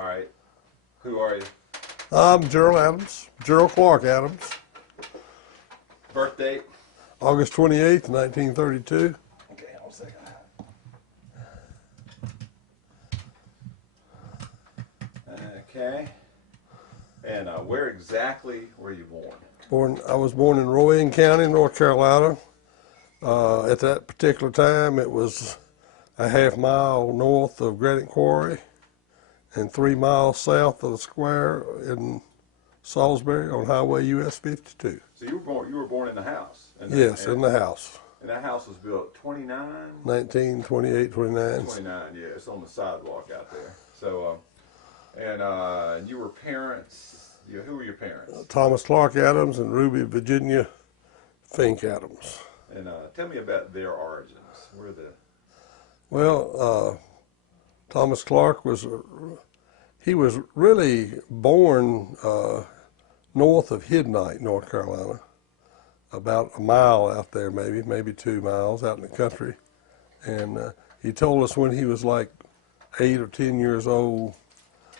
All right. Who are you? I'm Gerald Adams, Gerald Clark Adams, Birth date? August 28th, 1932. Okay, hold on a second. Okay. And where exactly were you born? I was born in Rowan County, North Carolina. At that particular time, it was a half-mile north of Granite Quarry and 3 miles south of the square in Salisbury on Highway US 52. So you were born in the house? Yes, in the house. And that house was built 1928, 29. 29, yeah. It's on the sidewalk out there. So, and you were parents. Who were your parents? Thomas Clark Adams and Ruby Virginia Fink Adams. And tell me about their origins. Well, Thomas Clark was really born north of Hidnight, North Carolina, about a mile out there, maybe 2 miles out in the country. And he told us when he was like 8 or 10 years old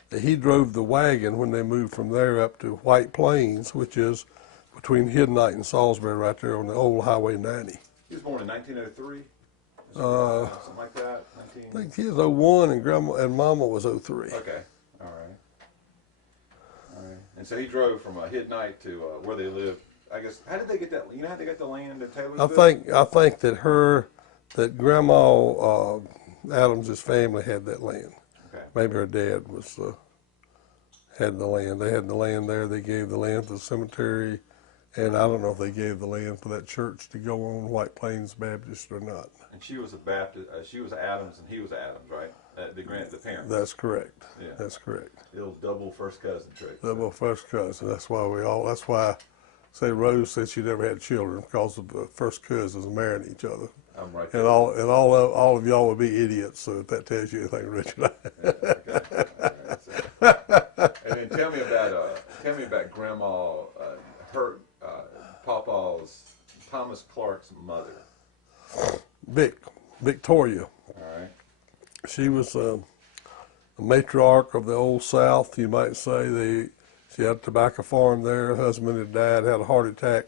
that he drove the wagon when they moved from there up to White Plains, which is between Hidnight and Salisbury right there on the old Highway 90. He was born in 1903? Something like that? I think he was 01 and Grandma and Mama was 03. Okay, all right. And so he drove from Hidnight to where they lived. I guess, how did they get that? You know how they got the land in Taylorsville? I think that Grandma Adams's family had that land. Okay. Maybe her dad had the land. They had the land there. They gave the land to the cemetery, and I don't know if they gave the land for that church to go on White Plains Baptist or not. And she was a Baptist. She was Adams, and he was Adams, right? The parents. That's correct. Yeah. That's correct. The old double first cousin trick. Double first cousin. That's why I say Rose said she never had children because of the first cousins marrying each other. I'm right. And all of y'all would be idiots. So if that tells you anything, Richard. Yeah, okay. And then tell me about Grandma, Papa's Thomas Clark's mother. Victoria. All right. She was a matriarch of the Old South, you might say. She had a tobacco farm there. Her husband had died, had a heart attack.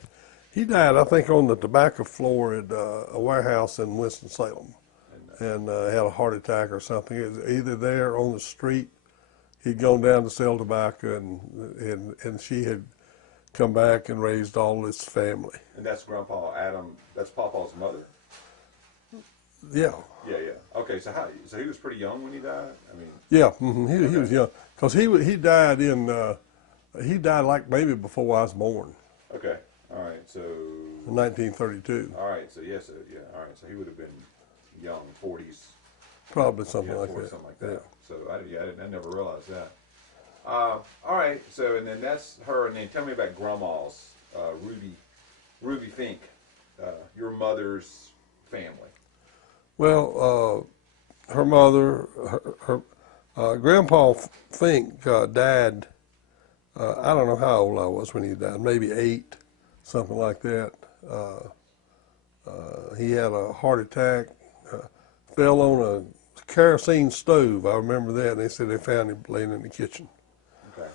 He died, I think, on the tobacco floor at a warehouse in Winston-Salem, and had a heart attack or something. It was either there or on the street. He'd gone down to sell tobacco, and she had come back and raised all this family. And that's Grandpa Adam. That's Papa's mother. Yeah. Yeah. Okay, so he was pretty young when he died. I mean. Yeah, he was young because he died he died like maybe before I was born. Okay. All right. So. In 1932. All right. So yeah. All right. So he would have been young, 40s. Probably something like 40s, that. Something like that. Yeah. So I never realized that. All right. So and then that's her. And then tell me about Grandma's Ruby Fink, your mother's family. Well, her mother, her Grandpa Fink died. I don't know how old I was when he died. Maybe 8, something like that. He had a heart attack. Fell on a kerosene stove. I remember that. And they said they found him laying in the kitchen. Okay.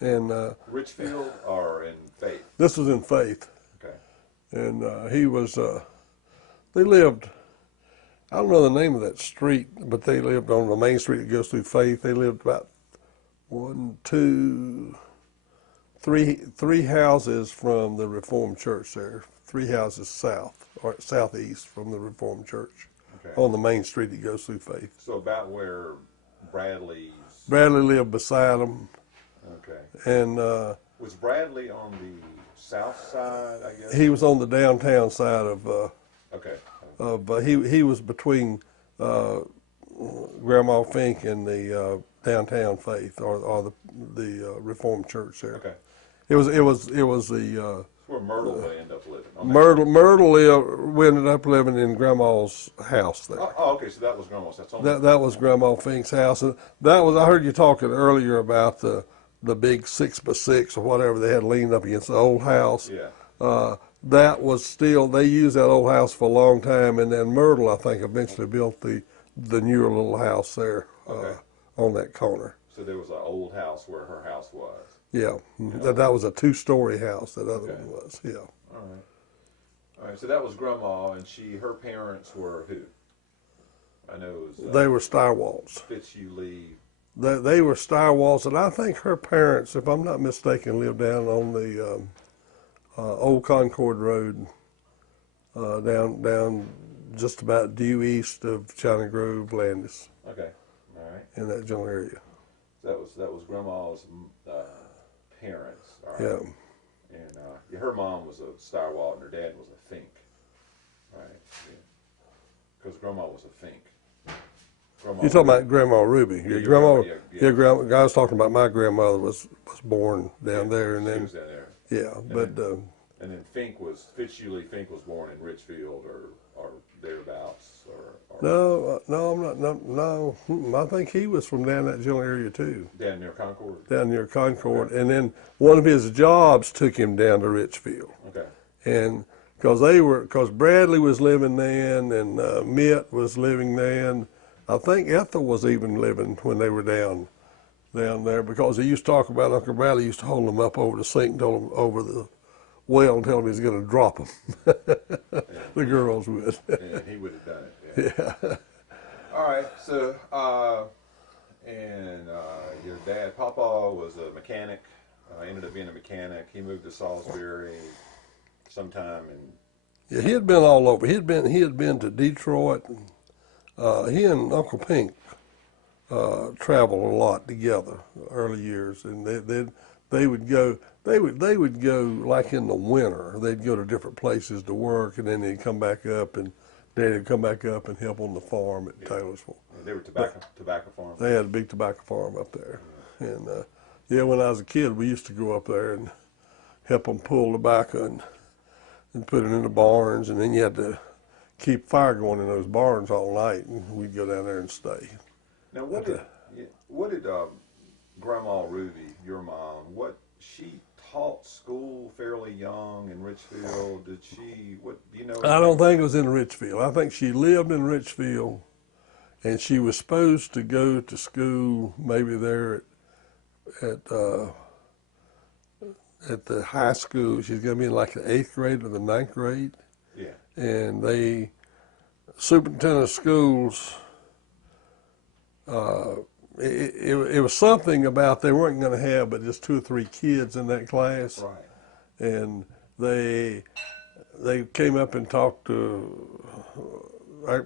And Richfield or in Faith? This was in Faith. Okay. And he was. They lived. I don't know the name of that street, but they lived on the main street that goes through Faith. They lived about 1, 2, 3 houses from the Reformed Church there. 3 houses south or southeast from the Reformed Church. Okay. On the main street that goes through Faith. So about where Bradley lived beside them. Okay. And was Bradley on the south side, I guess? he was on the downtown side of. Okay. But he was between Grandma Fink and the downtown Faith or the Reformed Church there. Okay. It was the. Where Myrtle would end up living. Myrtle ended up living in Grandma's house there. Oh, okay. So that was Grandma's. That was Grandma Fink's house, and I heard you talking earlier about the big 6x6 or whatever they had leaned up against the old house. Yeah. That was still, they used that old house for a long time, and then Myrtle, I think, eventually built the newer little house there on that corner. So there was an old house where her house was. Yeah, that was a two-story house. That other Okay. one was. Yeah. All right. All right. So that was Grandma, and her parents were who? I know it was They were Styrwalls. Fitzhugh. They were Styrwalls, and I think her parents, if I'm not mistaken, lived down on the Old Concord Road, down just about due east of China Grove, Landis, Okay. All right. in that general area. That was Grandma's parents. All right. Yeah. And her mom was a Styrwall, and her dad was a Fink. Right. Because Grandma was a Fink. Grandma You're talking Ruby. about Grandma Ruby. Your your grandma, grandma, yeah. grandma. I was talking about my grandmother was born down there, and She then was down there. yeah, but And then Fitzhugh Fink was born in Richfield or thereabouts. no, I'm not. No, I think he was from down that general area too, Down near Concord? down near Concord, and then one of his jobs took him down to Richfield, Okay. and because Bradley was living then, and Mitt was living then. I think Ethel was even living when they were down there, because he used to talk about Uncle Bradley used to hold them up over the sink, and told them over the well, and tell him he's going to drop them. The girls would. And he would have done it. Yeah. All right. So, your dad, Papa, was a mechanic. Ended up being a mechanic. He moved to Salisbury sometime, and Yeah, he had been all over. He had been to Detroit. He and Uncle Pink traveled a lot together early years, and they would go. They would go like in the winter. They'd go to different places to work, and then they'd come back up, and Daddy'd come back up and help on the farm at Taylorsville. they were tobacco farmers. They had a big tobacco farm up there, and yeah, when I was a kid, we used to go up there and help them pull tobacco and put it in the barns, and then you had to keep fire going in those barns all night, and we'd go down there and stay. Now, what did Grandma Ruby, your mom, she taught school fairly young in Richfield? Did she? What do you know? I don't think it was in Richfield. I think she lived in Richfield, and she was supposed to go to school maybe there at the high school. She's going to be in like the 8th grade or the 9th grade. Yeah. And superintendent of schools, it was something about they weren't going to have but just 2 or 3 kids in that class. Right. And they came up and talked to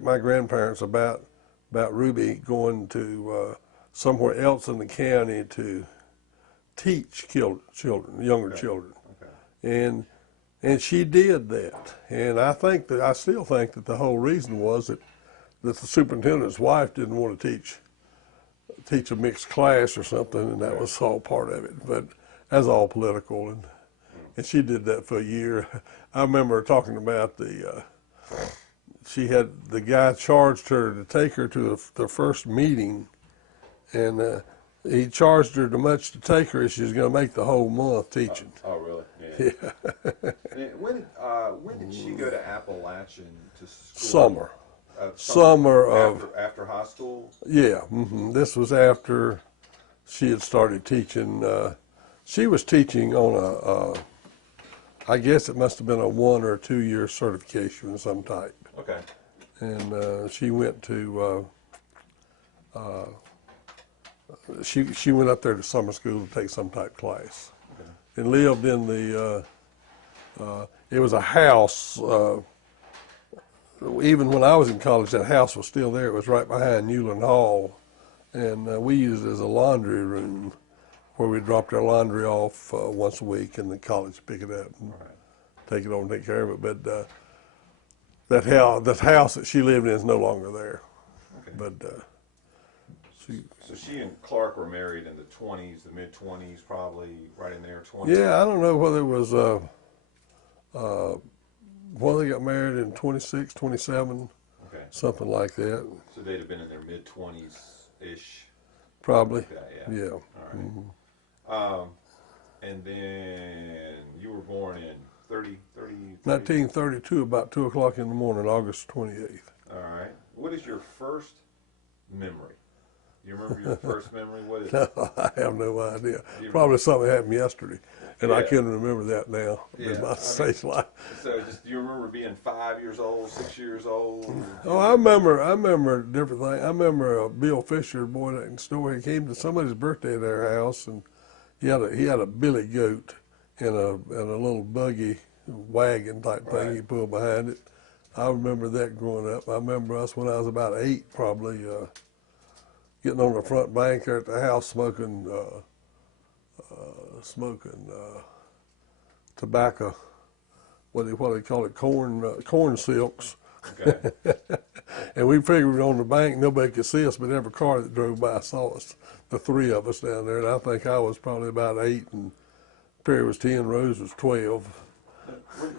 my grandparents about Ruby going to somewhere else in the county to teach children, younger children. Okay. And she did that. And I still think that the whole reason was that the superintendent's wife didn't want to teach a mixed class or something, and that was all part of it. But that's all political, and she did that for a year. I remember talking about she had the guy charged her to take her to the first meeting, and he charged her too much to take her, and she was going to make the whole month teaching. Oh, really? Yeah. And when did she go to Appalachian to school? Summer of after high school. Yeah, this was after she had started teaching. She was teaching on I guess it must have been a 1 or 2 year certification of some type. Okay. And she went to she went up there to summer school to take some type class, and lived in the. It was a house. Even when I was in college, that house was still there. It was right behind Newland Hall, and we used it as a laundry room where we dropped our laundry off once a week, and the college would pick it up and take it over and take care of it. But that house that she lived in is no longer there. Okay. But So she and Clark were married in the 20s, the mid-20s, probably right in there. 20s. yeah, I don't know whether it was well, they got married in 26, 27, Okay. something like that. So they'd have been in their mid-20s-ish. Probably. Like that, yeah. Yeah. All right. And then you were born in 30. 1932, about 2 o'clock in the morning, August 28th. All right. What is your first memory? You remember your first memory? What is it? No, I have no idea. Do you Probably something happened yesterday, and I Yeah. couldn't remember that now Yeah. in my Okay. stage life. So, just do you remember being 5 years old, 6 years old? Oh, I remember different things. I remember Bill Fisher, the boy next door. He came to somebody's birthday at their house, and he had a billy goat in a little buggy wagon type thing Right. he pulled behind it. I remember that growing up. I remember us when I was about 8, probably getting on the front bank there at the house smoking tobacco. What they call it, corn silks. Okay. And we figured on the bank nobody could see us, but every car that drove by saw us, the three of us down there. And I think I was probably about 8, and Perry was 10, Rose was 12.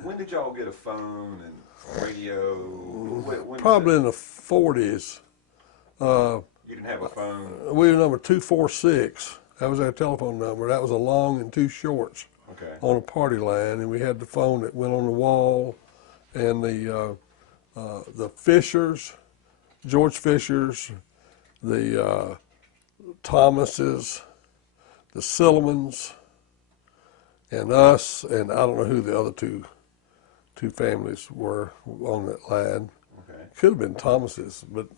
When did y'all get a phone and radio? When Probably in the 40s. you didn't have a phone. We were number 246. That was our telephone number. That was a long and 2 shorts Okay. on a party line, and we had the phone that went on the wall, and the Fishers, George Fishers, the Thomases, the Sillimans, and us, and I don't know who the other two families were on that line. Okay. Could have been Thomases, but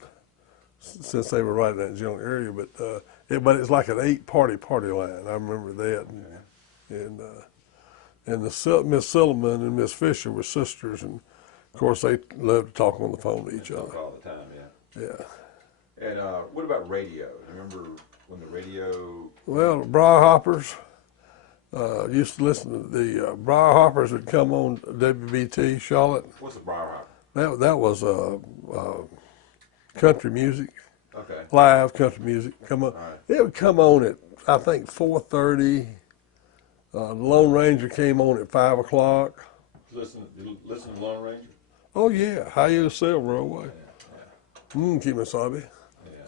since they were right in that general area, but it's like an 8 party line. I remember that, and the Miss Silliman and Miss Fisher were sisters, and of course they loved to talk on the phone to each Talk other. all the time, yeah. Yeah. And what about radio? You remember when the radio? Well, the Briar Hoppers. Used to listen to the Briar Hoppers would come on WBT Charlotte. What's a briar hopper? That was country music, Okay. live country music. Come on, Right. it would come on at I think 4:30. The Lone Ranger came on at 5 o'clock. Listen to Lone Ranger. Oh yeah, how you sell roll away? Kimasabi.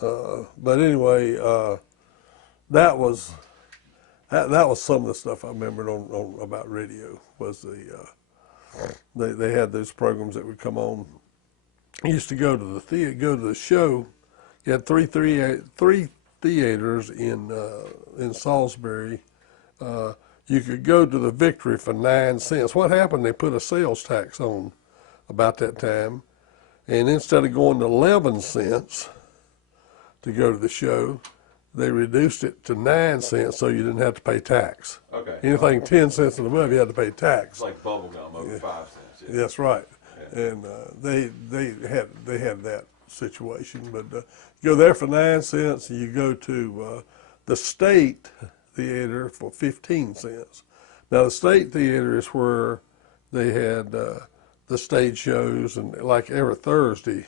Yeah. But anyway, that was some of the stuff I remembered on about radio was they had those programs that would come on. I used to go to the theater, go to the show. You had three theaters in Salisbury. You could go to the Victory for 9 cents. What happened? They put a sales tax on about that time, and instead of going to 11 cents to go to the show, they reduced it to 9 cents so you didn't have to pay tax. Okay. Anything 10 cents and above, you had to pay It's tax. like bubble gum over 5 cents. Yeah. That's right. Yeah. And they had that situation. But you go there for 9 cents, and you go to the State Theater for 15 cents. Now the State Theater is where they had the stage shows, and like every Thursday,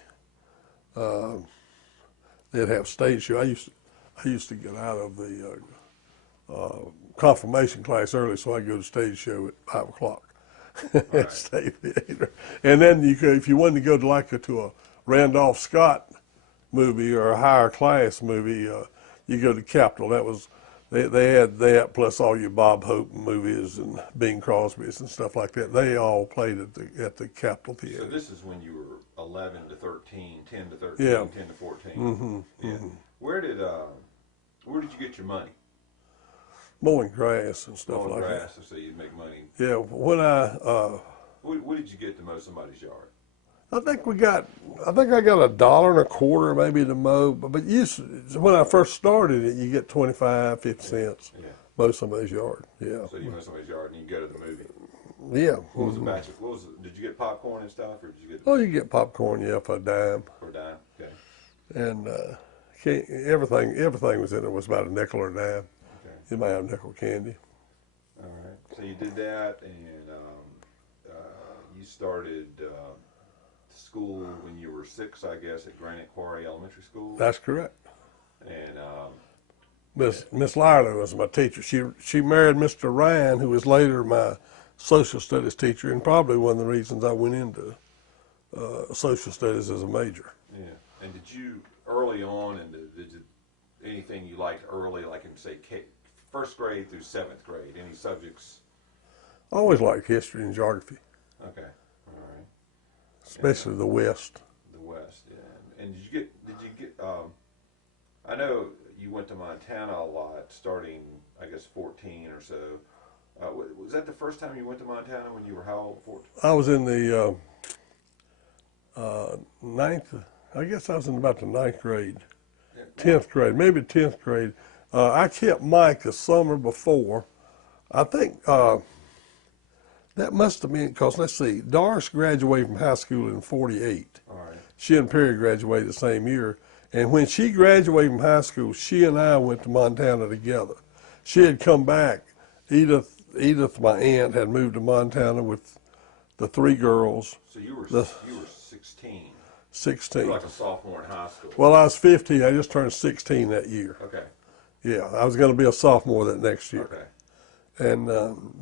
they'd have stage show. I used to get out of the confirmation class early, so I go to stage show at 5 o'clock at Right. State Theater. And then you could, if you wanted to go to a Randolph Scott movie or a higher class movie, you go to Capitol. That was they had that plus all your Bob Hope movies and Bing Crosby's and stuff like that. They all played at the Capitol So Theater. this is when you were 11 to 13, 10 to 13, Yeah. 10 to 14. Mm-hmm. Yeah. Where did you get your money? Mowing grass and stuff Mowing like grass, so you'd make money. that. Yeah, when What did you get to mow somebody's yard? I think I got $1.25 maybe to mow, but when I first started it, you get 25, 50 cents Yeah. mow somebody's yard. Yeah, So you mow somebody's yard and you go to the movie. yeah. What was the batch of, did you get popcorn and stuff, or did you get Oh, you get popcorn, yeah, for a dime, for a dime? Okay. and everything was in it was about a nickel or a dime. Okay. You might have nickel candy. All right. So you did that, and you started school when you were 6, I guess, at Granite Quarry Elementary School. That's correct. And Miss Lyler was my teacher. She married Mr. Ryan, who was later my social studies teacher, and probably one of the reasons I went into social studies as a major. yeah. And did you early on, and did anything you liked early, like in say first grade through 7th grade? Any subjects? I always liked history and geography, Okay. All right. especially the West. The West, yeah. And did you get? I know you went to Montana a lot, starting, I guess, 14 or so. Was that the first time you went to Montana when you were how old? 14? I was in the ninth, I guess I was in about the ninth grade, Yeah. 10th grade, maybe 10th grade. I kept Mike the summer before. I think that must have been, because let's see, Doris graduated from high school in 48. All right. She and Perry graduated the same year. And when she graduated from high school, she and I went to Montana together. She had come back. Edith, my aunt, had moved to Montana with the three girls. So you were 16. 16. You were like a sophomore in high school. Well, I was 15. I just turned 16 that year. Okay. Yeah, I was going to be a sophomore that next year. Okay. And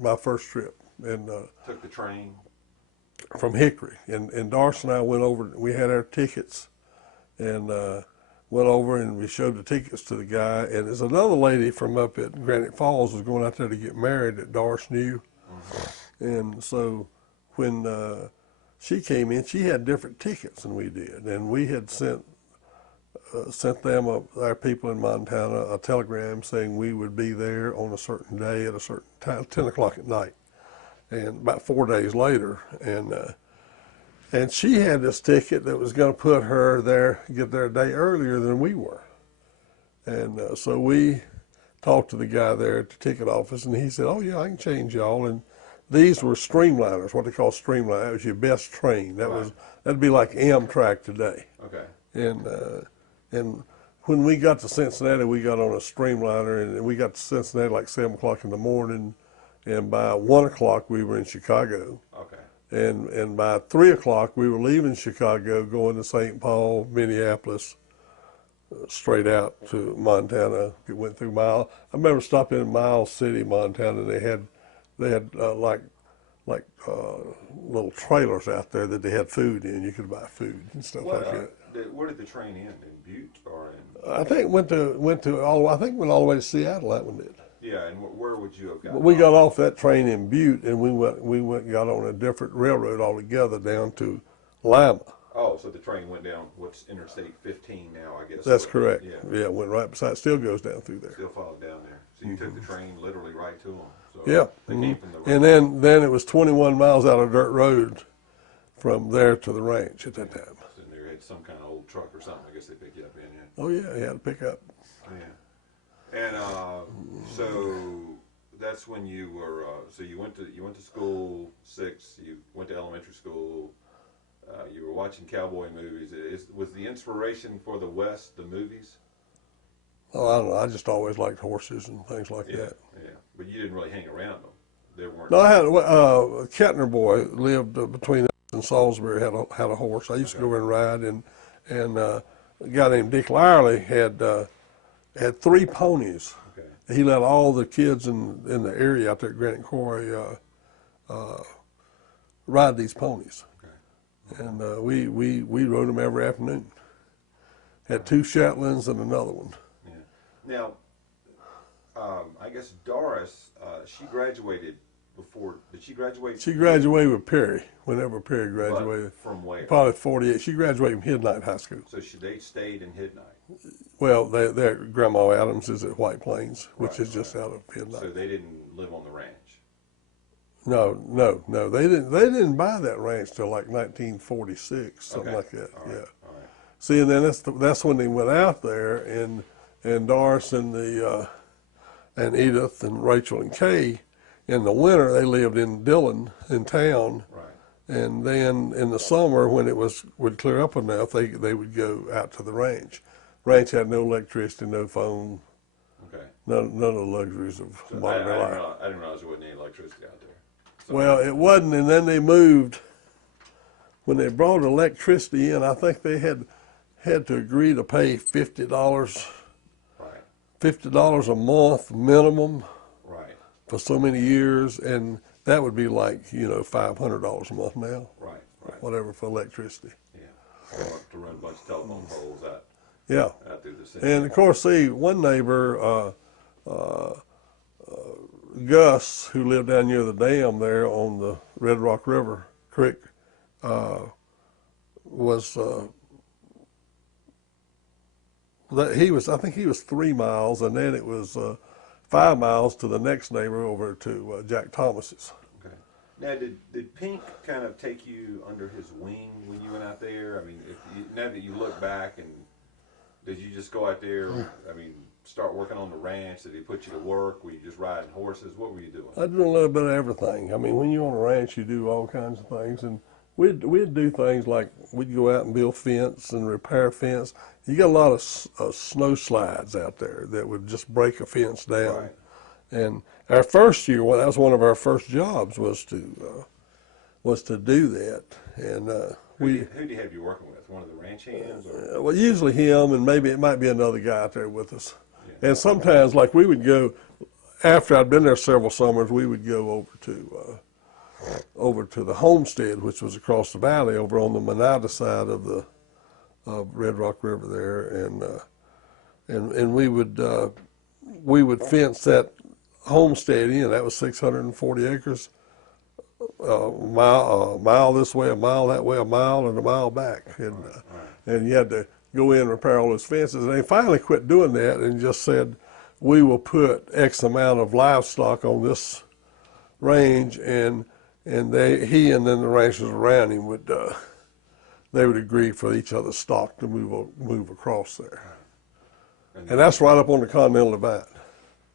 my first trip. And took the train from Hickory. And Doris and I went over. We had our tickets and went over and we showed the tickets to the guy. And there's another lady from up at Granite Falls was going out there to get married that Doris knew. Mm-hmm. And so when she came in, she had different tickets than we did. And we had sent them, our people in Montana, a telegram saying we would be there on a certain day at a certain time, 10 o'clock at night. And about 4 days later, and she had this ticket that was going to put her there, get there a day earlier than we were. And so we talked to the guy there at the ticket office, and he said, "Oh yeah, I can change y'all." And these were streamliners, what they call streamliner. That was your best train. That'd be like Amtrak today. Okay. And when we got to Cincinnati, we got on a streamliner, and we got to Cincinnati like 7 o'clock in the morning. And by 1 o'clock, we were in Chicago. Okay. And by 3 o'clock, we were leaving Chicago, going to St. Paul, Minneapolis, straight out to Montana. We went through I remember stopping in Miles City, Montana. And they had like little trailers out there that they had food in. You could buy food and stuff like that. Where did the train end? In Butte or in? I think went all the way to Seattle. That one did. Yeah, and where would you have gotten? We got off that train in Butte, and we went and got on a different railroad altogether down to Lima. Oh, so the train went down what's Interstate 15 now, I guess. That's correct. Yeah, it went right beside. Still goes down through there. Still followed down there. So you took the train literally right to them. So Yeah. They came from the road. And then it was 21 miles out of dirt road from there to the ranch at that time. So they had some kind of old truck or something. I guess they picked you up in it. Oh yeah, he had to pick up. Yeah. And so that's when you were. So you went to school 6. You went to elementary school. You were watching cowboy movies. Was the inspiration for the West the movies? Oh, I don't know. I just always liked horses and things like that. Yeah, but you didn't really hang around them. There weren't. No, I had a Kettner boy lived between us and Salisbury. Had a horse. I used to go over and ride, and a guy named Dick Lyerly had 3 ponies. Okay. He let all the kids in the area out there at Granite Quarry ride these ponies. Okay. And we rode them every afternoon. Had 2 Shetlands and another one. Yeah. Now, I guess Doris, she graduated before. Did she graduate? She graduated with Perry. Whenever Perry graduated. But from where? Probably 48. She graduated from Hidnight High School. So they stayed in Hidnight. Well, their Grandma Adams is at White Plains, which is just out of Hidnight. So they didn't live on the ranch. No. They didn't buy that ranch till like 1946, something like that. All right. Yeah. All right. See, and then that's when they went out there, and Doris and Edith and Rachel and Kay, in the winter they lived in Dillon in town. Right. And then in the summer, when it would clear up enough, they would go out to the ranch. Ranch had no electricity, no phone, Okay. none of the luxuries of modern life. I didn't realize there wasn't any electricity out there. So Well, it wasn't, and then they moved. When they brought electricity in, I think they had to agree to pay $50 a month minimum Right. for so many years, and that would be like $500 a month now. Right. Whatever for electricicity. Yeah. To run a bunch of telephone poles out. Yeah. Out through the city. And of course, see, one neighbor, Gus, who lived down near the dam there on the Red Rock River Creek, was I think he was 3 miles, and then it was 5 miles to the next neighbor over to Jack Thomas's. Okay. Now, did Pink kind of take you under his wing when you went out there? I mean, now that you look back, and did you just go out there? I mean, start working on the ranch? Did he put you to work? Were you just riding horses? What were you doing? I did a little bit of everything. I mean, when you're on a ranch, you do all kinds of things, and we'd do things like we'd go out and build fence and repair fence. You got a lot of snow slides out there that would just break a fence down. Right. And our first year, well, that was one of our first jobs was to do that. And who do you have you working with? One of the ranch hands? Or? Well, usually him, and maybe it might be another guy out there with us. Yeah. And sometimes, like we would go after I'd been there several summers, we would go over to the homestead, which was across the valley, over on the Monada side of the Red Rock River there, and we would fence that homestead in. That was 640 acres, a mile this way, a mile that way, a mile and a mile back, and you had to go in and repair all those fences. And they finally quit doing that and just said, we will put X amount of livestock on this range, and he and then the ranchers around him would they would agree for each other's stock to move across there. And that's right up on the Continental Divide.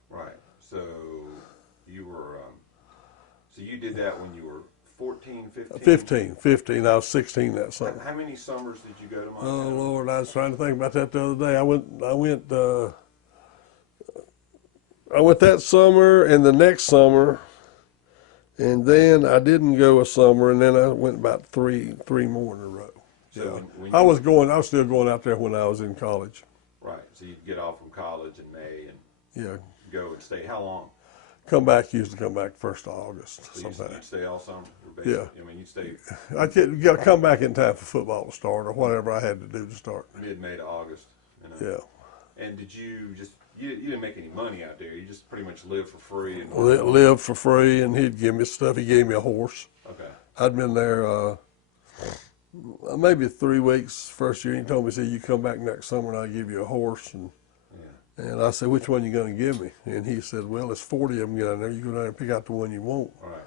Right. So you were so you did that when you were 14, 15? 15. I was 16 that summer. How many summers did you go to Montana? Oh Lord, I was trying to think about that the other day. I went that summer and the next summer, and then I didn't go a summer, and then I went about three more in a row. So I was still going out there when I was in college. Right. So you'd get off from college in May and go and stay. How long? Used to come back 1st of August. So you'd stay all summer? Yeah. I mean, you'd stay. You got to come back in time for football to start or whatever I had to do to start. Mid-May to August. You know? Yeah. And did you just, you didn't make any money out there. You just pretty much lived for free. And lived for free, and he'd give me stuff. He gave me a horse. Okay. I'd been there maybe 3 weeks first year. He told me, he said, you come back next summer and I'll give you a horse. And I said, which one are you going to give me? And he said, well, there's 40 of them down there. You go down there and pick out the one you want. All right.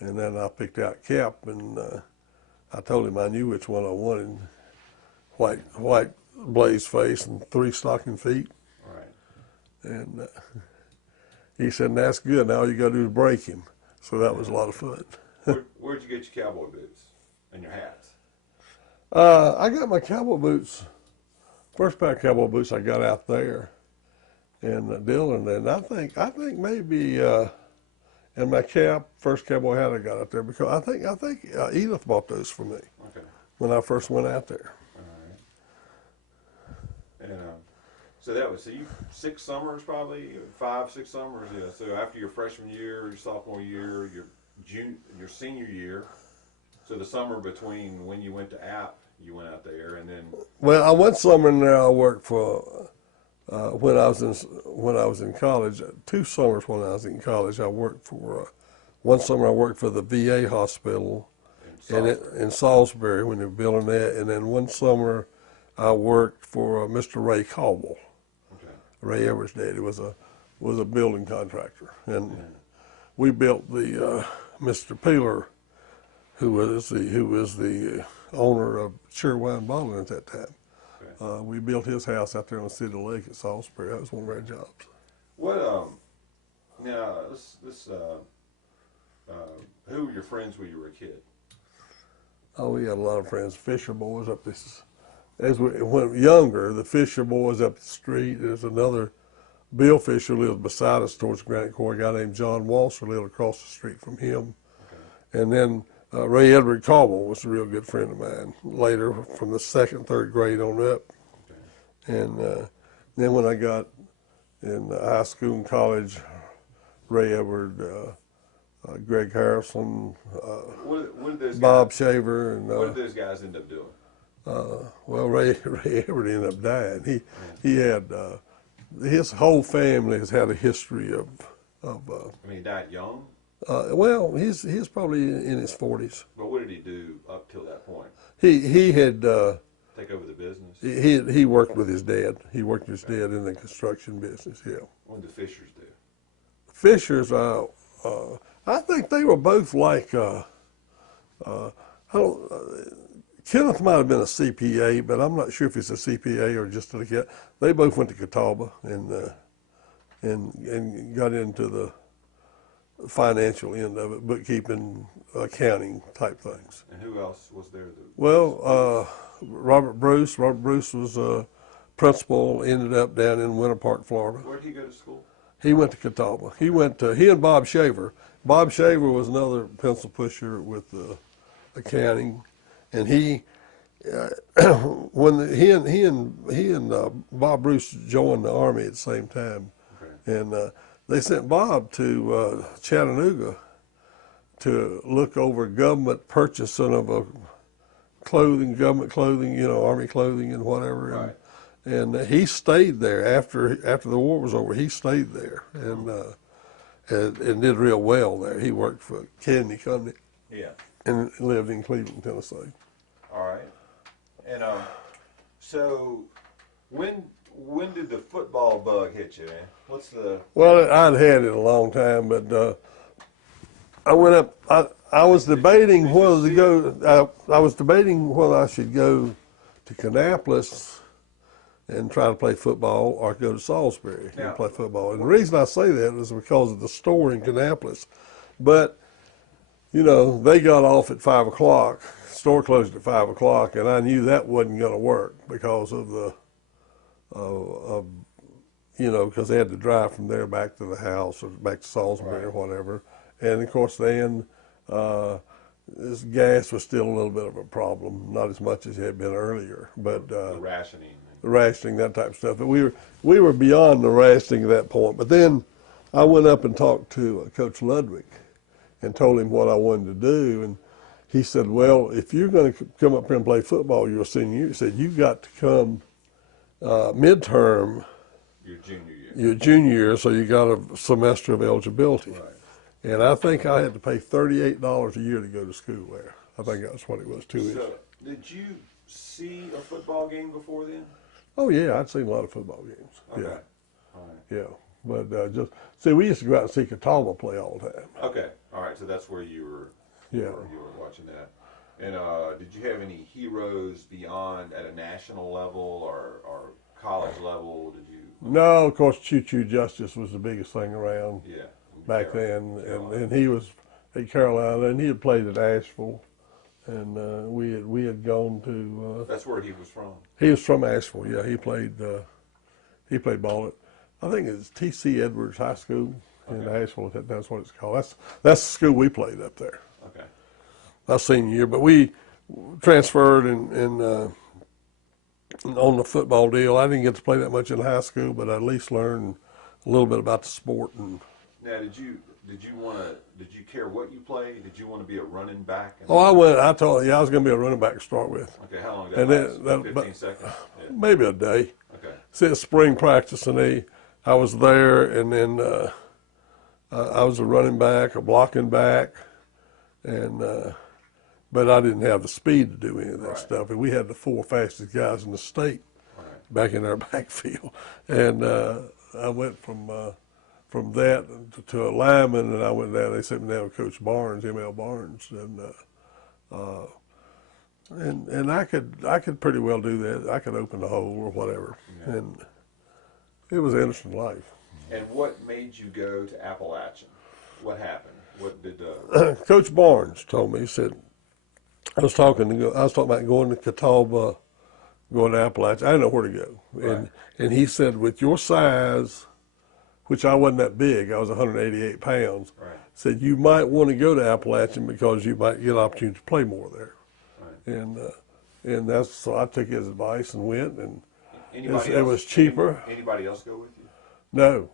And then I picked out Cap, and I told him I knew which one I wanted. White blaze face and 3 stocking feet. All right. And he said, that's good. Now all you got to do is break him. So that was a lot of fun. Where'd you get your cowboy boots and your hats? I got my cowboy boots, first pair of cowboy boots I got out there in Dillon, and I think maybe and my cap, first cowboy hat I got out there, because I think Edith bought those for me when I first went out there. All right. And so that was 6 summers, probably 5, 6 summers. Yeah. So after your freshman year, your sophomore year, your senior year. So the summer between when you went to App, you went out there, and then. Well, I went summer in there. I worked for when I was in college. 2 summers when I was in college, I worked for. One summer I worked for the VA hospital in Salisbury when they were building that, and then one summer I worked for Mr. Ray Caldwell. Okay. Ray Everett's daddy was a building contractor, and we built the Mr. Peeler, who was the owner of Sherwine Bottling at that time. Okay. We built his house out there on the city lake at Salisbury. That was one of our jobs. What now who were your friends when you were a kid? Oh, we had a lot of friends. Fisher boys up this. As we went younger, the Fisher boys up the street. There's another Bill Fisher lived beside us towards Granite Quarry. A guy named John Walser lived across the street from him. Okay. And then Ray Edward Caldwell was a real good friend of mine. Later, from the 2nd, 3rd grade on up. Okay. And then when I got in high school and college, Ray Edward, Greg Harrison, what did Bob Shaver, and what did those guys end up doing? Well, Ray Edward ended up dying. He had his whole family has had a history of. I mean, he died young. Well, he's probably in his 40s. But what did he do up till that point? He had take over the business? He worked with his dad. He worked with his dad in the construction business. Yeah. What did the Fishers do? Fishers, I think they were both like. I don't, Kenneth might have been a CPA, but I'm not sure if he's a CPA or just a kid. They both went to Catawba and got into the financial end of it, bookkeeping, accounting type things. And who else was there? Well, Robert Bruce. Robert Bruce was a principal. Ended up down in Winter Park, Florida. Where did he go to school? He went to Catawba. He and Bob Shaver. Bob Shaver was another pencil pusher with accounting, and when he and Bob Bruce joined the Army at the same time, Okay. and they sent Bob to Chattanooga to look over government purchasing of government clothing, Army clothing and whatever. Right. And he stayed there after the war was over. He stayed there and did real well there. He worked for Kennedy Company. Yeah. And lived in Cleveland, Tennessee. All right. And so when did the football bug hit you, man? What's the? Well, I'd had it a long time, but I went up. I was debating whether to go. I was debating whether I should go to Kannapolis and try to play football, or go to Salisbury and play football. And the reason I say that is because of the store in Kannapolis. But they got off at 5 o'clock. The store closed at 5 o'clock, and I knew that wasn't going to work because of because they had to drive from there back to the house or back to Salisbury or whatever. And of course, then this gas was still a little bit of a problem, not as much as it had been earlier, but the rationing. The rationing, that type of stuff. But we were beyond the rationing at that point. But then I went up and talked to Coach Ludwig and told him what I wanted to do, and he said, "Well, if you're going to come up here and play football your senior year," he said, "you've got to come midterm Your junior year. your junior year, so you got a semester of eligibility." Right. And I think I had to pay $38 a year to go to school there. I think that's what it was, tuition. So, did you see a football game before then? Oh yeah, I'd seen a lot of football games. Okay. Yeah, All right. yeah. But just see, we used to go out and see Catawba play all the time. Okay. All right. So that's where you were. Yeah. You were watching that. And did you have any heroes beyond at a national level or college level? Did you? No, of course, Choo Choo Justice was the biggest thing around Yeah. back then, and he was at Carolina, and he had played at Asheville, and we had gone to. That's where he was from. He was from Asheville. Yeah, he played ball at, I think it's T.C. Edwards High School in Asheville. That's what it's called. That's the school we played up there. Okay. Our senior year, but we transferred and on the football deal. I didn't get to play that much in high school, but I at least learned a little bit about the sport. And Now, did you care what you played? Did you want to be a running back? I told you I was going to be a running back to start with. Okay, how long did And that then- last? 15 seconds? Yeah. Maybe a day. Okay. Since spring practice, and I was there, and then I was a running back, a blocking back, and but I didn't have the speed to do any of that stuff. And we had the 4 fastest guys in the state back in our backfield, and I went from that to a lineman, and I went down. They sent me down with Coach Barnes, M.L. Barnes, and I could pretty well do that. I could open the hole or whatever, and it was an interesting life. And what made you go to Appalachian? What happened? What did Coach Barnes told me. He said I was talking about going to Catawba, going to Appalachian. I didn't know where to go, and he said, with your size, which I wasn't that big, I was 188 pounds. Right. Said you might want to go to Appalachian because you might get an opportunity to play more there. Right. And that's so I took his advice and went, and Anybody it else, was cheaper. Anybody else go with you? No.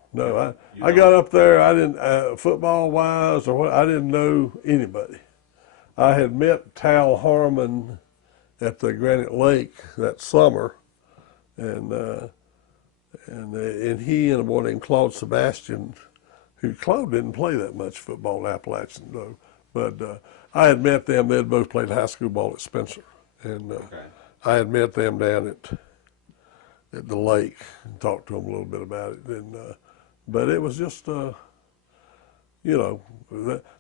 I got up there. I didn't football wise or what. I didn't know anybody. I had met Tal Harmon at the Granite Lake that summer, and he and a boy named Claude Sebastian, who Claude didn't play that much football in Appalachian though, but I had met them. They had both played high school ball at Spencer, and I had met them down at the lake and talked to them a little bit about it. And but it was just, that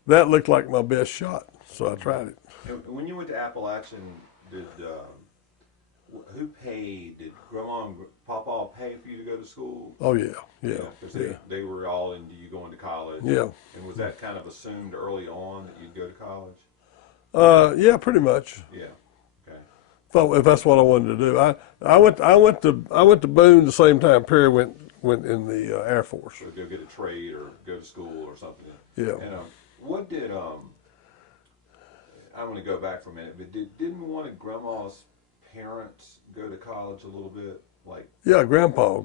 looked like my best shot, so I tried it. And when you went to Appalachian, did who paid? Did Grandma and Papa pay for you to go to school? Oh yeah, yeah, Because they were all into you going to college. yeah. And was that kind of assumed early on that you'd go to college? Yeah, pretty much. Yeah. Okay. If that's what I wanted to do, I went to Boone the same time Perry went in the Air Force. So go get a trade or go to school or something. Yeah. And what did I'm going to go back for a minute, but didn't one of Grandma's parents go to college a little bit, like? Yeah, Grandpa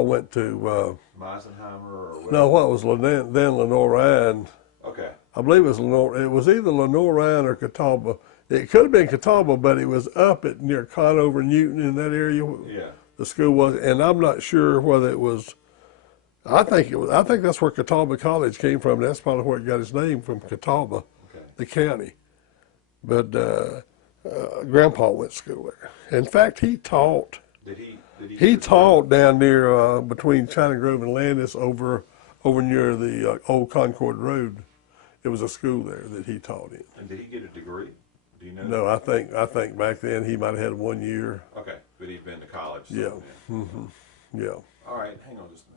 went to Meisenheimer or whatever? no, what was then Lenore Ryan? Okay. I believe it was Lenore. It was either Lenore Ryan or Catawba. It could have been Catawba, but it was up at near Conover, Newton, in that area. Yeah. The school was, and I'm not sure whether it was. I think that's where Catawba College came from. That's probably where it got its name, from Catawba, Okay. the county. But Grandpa went to school there. In fact, he taught. Did he? He taught down near between China Grove and Landis, over near the old Concord Road. It was a school there that he taught in. And did he get a degree? Do you know? No, I think back then he might have had 1 year. Okay, but he'd been to college. So, Yeah. Mm-hmm. Yeah. All right, hang on just a